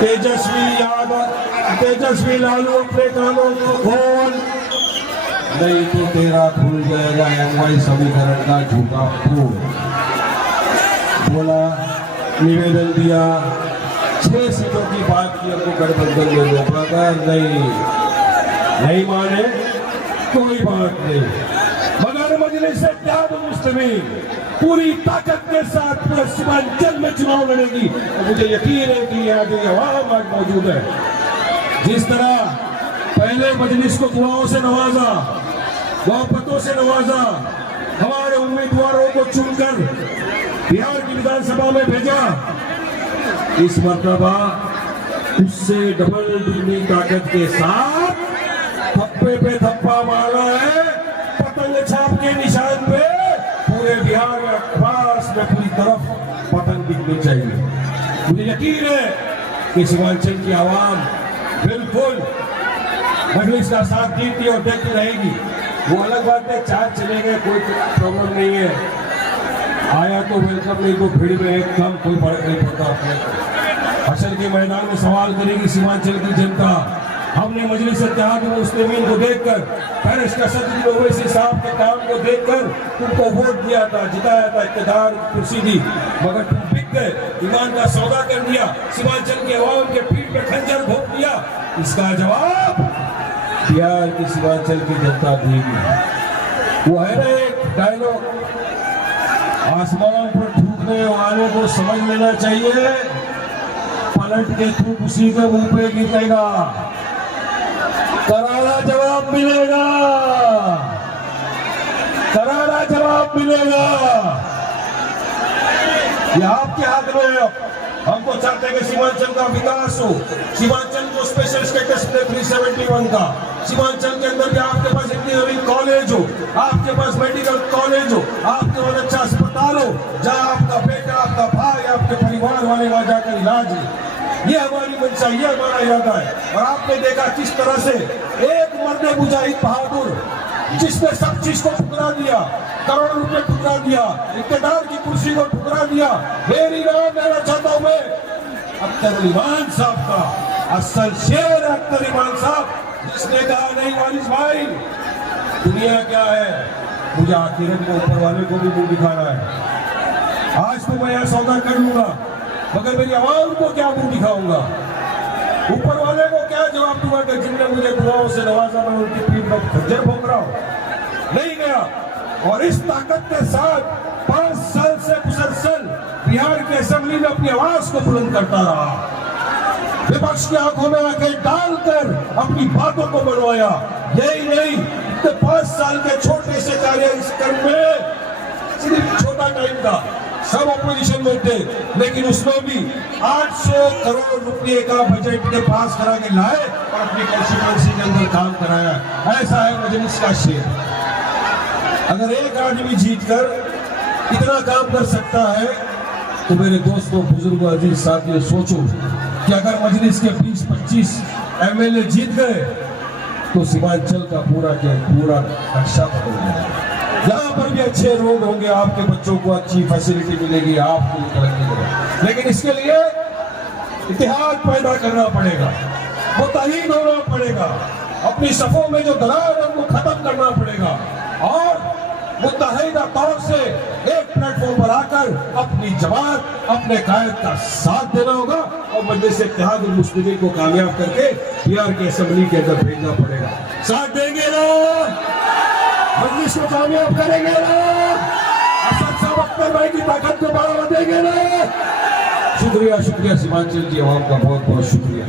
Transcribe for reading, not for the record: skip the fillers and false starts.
तेजस्वी लालू अपने कानों को खोल, नहीं तो तेरा खुल जाएगा एमवाई समीकरण का झूठा फूल। बोला, निवेदन दिया, 6 सीटों की बात की, हमको गठबंधन में रोका था, नहीं माने, कोई बात नहीं, मगर मजलिस इत्तेहाद-उल-मुस्लिमीन पूरी ताकत के साथ पूरे सीमांचल में चुनाव लड़ेगी। मुझे यकीन है कि यहाँ जो आवाम आज मौजूद है, जिस तरह पहले मजलिस को दुआओं से नवाजा, मोहब्बतों से नवाजा, हमारे उम्मीदवारों को चुनकर बिहार की विधानसभा में भेजा, इस मर्तबा उससे डबल दुगनी ताकत के साथ थप्पे पे थप्पा मारा है, पतंग छाप के निशान पे पूरे बिहार में आसपास में पूरी तरफ पतंग दिखनी चाहिए। मुझे यकीन है कि सीमांचल की आवाम बिल्कुल मजलिस का साथ देती और देती रहेगी। वो अलग बात है, 4 चले गए कोई प्रॉब्लम नहीं है, आया तो वेलकम, नहीं तो भीड़ में एकदम कोई फर्क नहीं पड़ता। अपने असल के मैदान में सवाल करेगी सीमांचल की जनता। हमने मजलिस इत्तेहाद-उल-मुस्लिमीन को देखकर, बैरिस्टर सदरुद्दीन ओवैसी साहब के काम को देखकर तुमको वोट दिया था, जिताया था, इक़्तिदार कुर्सी दी, मगर तुम बिक गए, ईमान का सौदा कर दिया, सीमांचल के अवाम के पीठ पे खंजर भोंक दिया। इसका जवाब बिहार की सीमांचल की जनता देगी। वो है ना एक डायलॉग, आसमान पर थूकने वाले को समझ लेना चाहिए, पलट के थूक उसी के मुंह पे गिरेगा, करारा जवाब मिलेगा, करारा जवाब मिलेगा। ये आपके हाथ में है। हमको चाहते हैं कि सीमांचल का विकास हो, सीमांचल को स्पेशल स्टेटस मिले 371 का, सीमांचल के अंदर भी आपके पास इंजीनियरिंग कॉलेज हो, आपके पास मेडिकल कॉलेज हो, आपके पास अच्छा अस्पताल हो, जहाँ आपका बेटा, आपका भाई, आपके परिवार वाले वहां जाकर इलाज ले। ये हमारी मंशा, ये हमारा इरादा है। और आपने देखा किस तरह से एक मर्द मुजाहिद बहादुर, जिसने सब चीज को ठुकरा दिया, करोड़ों रुपए ठुकरा दिया, इक़्तिदार की कुर्सी को ठुकरा दिया। मेरी नाम लेना चाहता हूं मैं अख्तर ईमान साहब का, असल शेर अख्तर ईमान साहब, जिसने कहा नहीं वारिस भाई, दुनिया क्या है, मुझे आखिरत को ऊपर वाले को भी मुंह दिखाना है। आज तो मैं यह सौदा कर लूंगा, मगर मेरी आवाम को क्या मुंह दिखाऊंगा, ऊपर वाले को क्या जवाब दूंगा कि जिनने मुझे दुआओं से नवाजा, मैं उनकी पीठ पर खंजर भोंक रहा हूं। नहीं गया। और इस ताकत के साथ 5 साल से मुसलसल बिहार की असेंबली में अपनी आवाज को बुलंद करता रहा, विपक्ष की आंखों में आंखें डालकर अपनी बातों को बनवाया। यही नहीं, 5 साल के छोटे से कार्यक्रम में सिर्फ छोटा टाइम था, सब अपोजिशन में थे, लेकिन उसमें भी 800 करोड़ रुपए का बजट के पास करा के लाए और अपनी कॉन्स्टिट्यूएंसी के अंदर काम कराया। ऐसा है मजलिस का शेर। अगर एक आदमी जीतकर इतना काम कर सकता है, तो मेरे दोस्तों, बुजुर्गों, अजीज साथियों, सोचो कि अगर मजलिस के 20-25 MLA जीत गए तो सीमांचल का पूरा नक्शा बदल जाएगा। यहाँ पर भी अच्छे रोड होंगे, आपके बच्चों को अच्छी फैसिलिटी मिलेगी, आपको तरक्की करेगा। लेकिन इसके लिए इत्तेहाद पैदा करना पड़ेगा, मुत्तहिद होना पड़ेगा, अपनी सफों में जो दरार है उनको खत्म करना पड़ेगा और मुत्तहिदा तौर से एक प्लेटफॉर्म पर आकर अपनी जमात, अपने कायद का साथ देना होगा और मजलिस इत्तेहाद-उल-मुस्लिमीन को कामयाब करके बिहार की असेंबली के अंदर भेजना पड़ेगा। साथ देंगे ना, मजलिस को कामयाब करेंगे ना, असद साहब अख्तर भाई की ताकत को बढ़ावा देंगे ना। शुक्रिया, शुक्रिया, सीमांचल की आवाम का बहुत बहुत शुक्रिया।